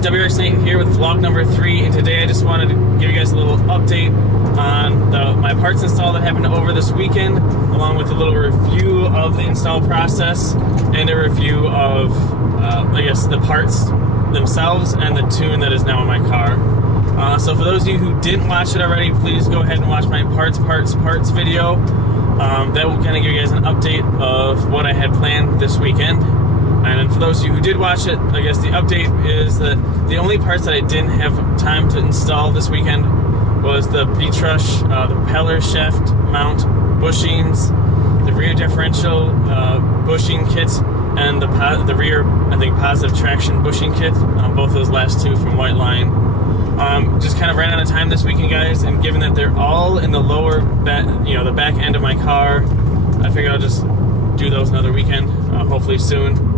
guys, WRX Nate here with vlog number 3, and today I just wanted to give you guys a little update on my parts install that happened over this weekend, along with a little review of the install process and a review of, I guess, the parts themselves and the tune that is now in my car. So for those of you who didn't watch it already, please go ahead and watch my parts video. That will kind of give you guys an update of what I had planned this weekend. And for those of you who did watch it, I guess the update is that the only parts that I didn't have time to install this weekend was the B-trush, the propeller shaft mount bushings, the rear differential bushing kit, and the rear, I think, positive traction bushing kit. Both those last two from White Line. Just kind of ran out of time this weekend, guys, and given that they're all in the lower back, the back end of my car, I figured I'll just do those another weekend, hopefully soon.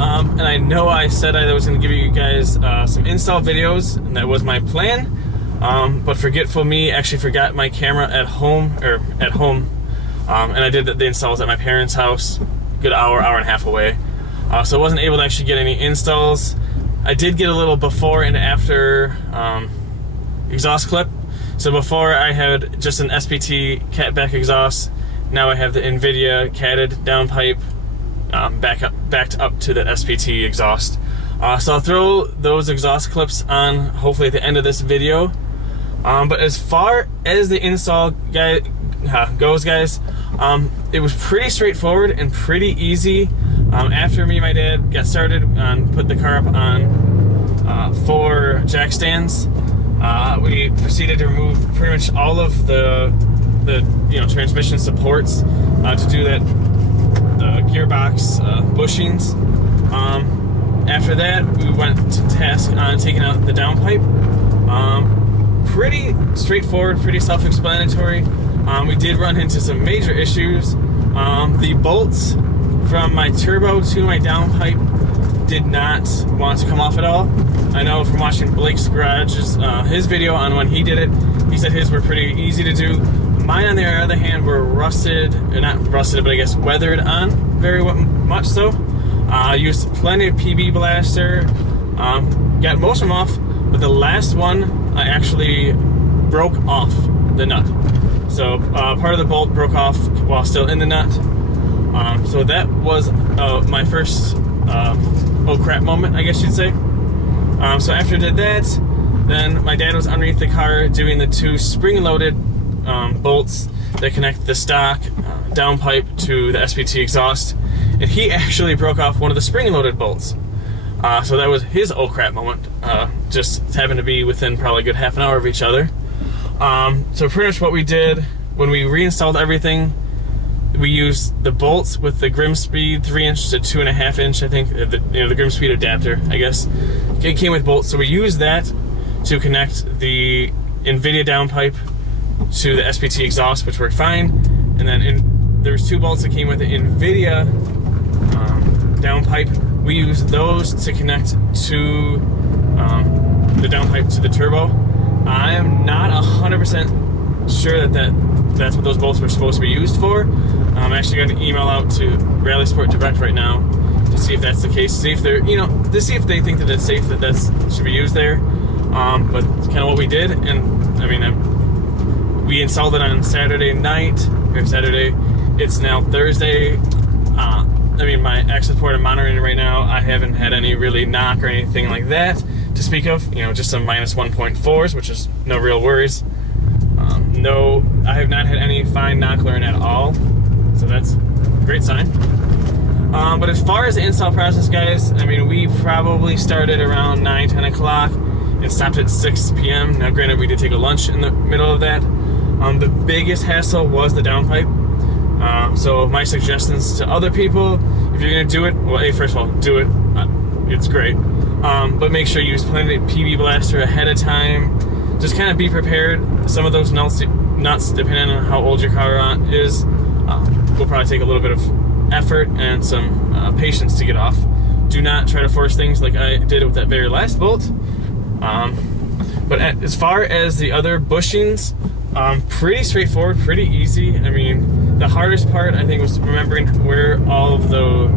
And I know I said I was going to give you guys some install videos, and that was my plan. But forgetful me actually forgot my camera at home, and I did the installs at my parents' house, a good hour and a half away. So I wasn't able to actually get any installs. I did get a little before and after exhaust clip. So before I had just an SPT catback exhaust. Now I have the NVIDIA catted downpipe backed up to the SPT exhaust. So I'll throw those exhaust clips on hopefully at the end of this video. But as far as the install goes, guys, it was pretty straightforward and pretty easy. After me and my dad got started and put the car up on 4 jack stands, we proceeded to remove pretty much all of the transmission supports to do that gearbox bushings. After that, we went to task on taking out the downpipe. Pretty straightforward, pretty self-explanatory. We did run into some major issues. The bolts from my turbo to my downpipe did not want to come off at all. I know from watching Blake's Garage's his video on when he did it, he said his were pretty easy to do. Mine, on the other hand, were rusted, or not rusted, but I guess weathered on very much so. I used plenty of PB Blaster, got most of them off, but the last one I actually broke off the nut. So part of the bolt broke off while still in the nut. So that was my first oh crap moment, I guess you'd say. So after I did that, then my dad was underneath the car doing the 2 spring-loaded bolts that connect the stock downpipe to the SPT exhaust, and he actually broke off one of the spring-loaded bolts. So that was his oh crap moment, just happened to be within probably a good half an hour of each other. So pretty much what we did when we reinstalled everything, we used the bolts with the Grimspeed 3" to 2.5", I think, the Grimspeed adapter, I guess. It came with bolts, so we used that to connect the NVIDIA downpipe to the SPT exhaust, which worked fine. And then there was 2 bolts that came with the NVIDIA downpipe. We used those to connect to the downpipe to the turbo. I am not 100% sure that's what those bolts were supposed to be used for. I actually got an email out to Rally Sport Direct right now to see if that's the case, see if they're, to see if they think that it's safe that should be used there. But kind of what we did, and I mean, we installed it on Saturday night, or Saturday. It's now Thursday. I mean, my access port I'm monitoring right now, I haven't had any really knock or anything like that to speak of. Just some -1.4s, which is no real worries. No, I have not had any fine knock learn at all, so that's a great sign. But as far as the install process, guys, I mean, we probably started around 9-10 o'clock and stopped at 6 p.m. Now, granted, we did take a lunch in the middle of that. The biggest hassle was the downpipe. So my suggestions to other people, if you're gonna do it, well, hey, first of all, do it. It's great. But make sure you use plenty of PB Blaster ahead of time. Just kind of be prepared. Some of those nuts, depending on how old your car is, will probably take a little bit of effort and some patience to get off. Do not try to force things like I did with that very last bolt. But as far as the other bushings, pretty straightforward, pretty easy. I mean, the hardest part, I think, was remembering where all of the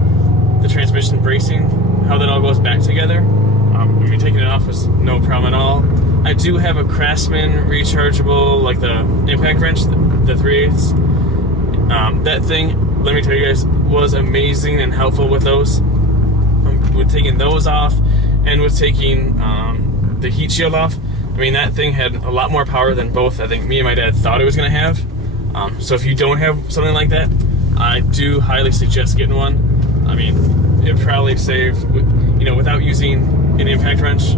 transmission bracing, how that all goes back together. I mean, taking it off was no problem at all. I do have a Craftsman rechargeable, like the impact wrench, the 3/8. That thing, let me tell you guys, was amazing and helpful with those. With taking those off and with taking the heat shield off. I mean, that thing had a lot more power than both I think me and my dad thought it was going to have. So if you don't have something like that, I do highly suggest getting one. I mean, it probably saved, you know, without using an impact wrench,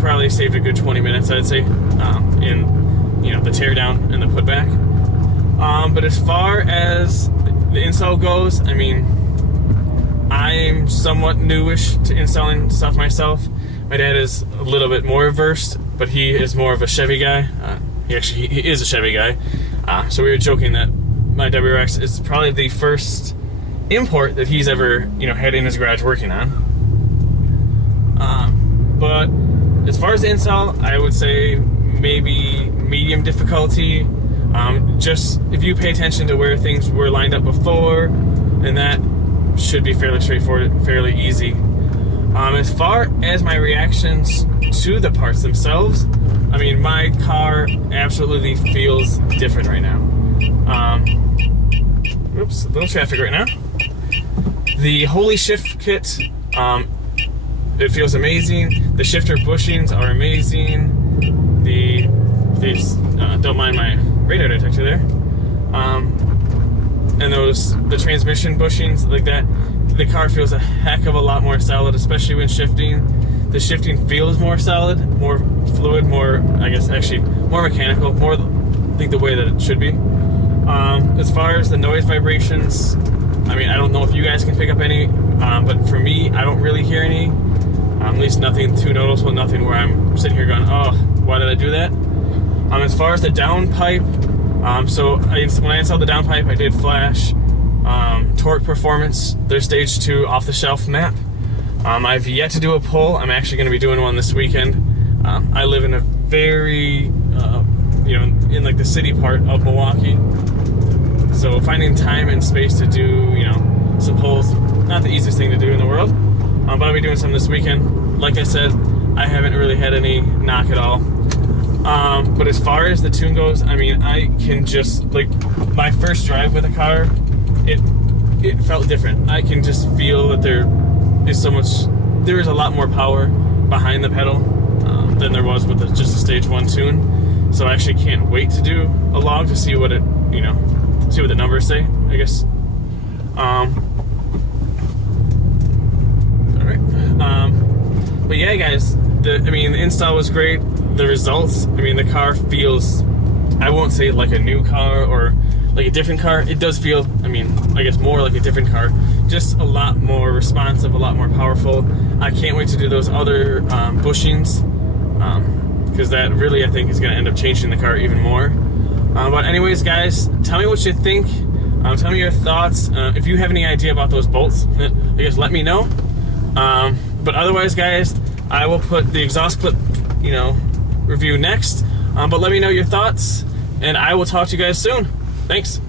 probably saved a good 20 minutes, I'd say, in, you know, the tear down and the put back. But as far as the install goes, I mean, I'm somewhat newish to installing stuff myself. My dad is a little bit more versed, but he is more of a Chevy guy. He is a Chevy guy. So we were joking that my WRX is probably the first import that he's ever, you know, had in his garage working on. But as far as the install, I would say maybe medium difficulty. Just if you pay attention to where things were lined up before, then that should be fairly straightforward, fairly easy. As far as my reactions to the parts themselves, I mean, my car absolutely feels different right now. Oops, a little traffic right now. The Holy Shift kit, it feels amazing. The shifter bushings are amazing. Don't mind my radar detector there. And the transmission bushings like that, the car feels a heck of a lot more solid, especially when shifting. The shifting feels more solid, more fluid, more, I guess, actually more mechanical, more, I think, the way that it should be. As far as the noise vibrations, I mean, I don't know if you guys can pick up any, but for me, I don't really hear any. At least nothing too noticeable, nothing where I'm sitting here going, oh, why did I do that? As far as the downpipe, so when I installed the downpipe, I did flash Torque Performance, their Stage 2 off-the-shelf map. I've yet to do a pull. I'm actually going to be doing one this weekend. I live in a very, you know, in like the city part of Milwaukee. So finding time and space to do, you know, some pulls, not the easiest thing to do in the world. But I'll be doing some this weekend. Like I said, I haven't really had any knock at all. But as far as the tune goes, I mean, I can just, like, my first drive with a car, it felt different. I can just feel that there is a lot more power behind the pedal than there was with just a Stage 1 tune. So I actually can't wait to do a log to see what it, you know, see what the numbers say, I guess. Alright. But yeah, guys, I mean, the install was great. The results, I mean, the car feels, I won't say like a new car or like a different car. It does feel, I mean, I guess more like a different car. Just a lot more responsive, a lot more powerful. I can't wait to do those other bushings, because that really, I think, is going to end up changing the car even more. But anyways, guys, tell me what you think. Tell me your thoughts. If you have any idea about those bolts, I guess let me know. But otherwise, guys, I will put the exhaust clip, you know, review next. But let me know your thoughts, and I will talk to you guys soon. Thanks.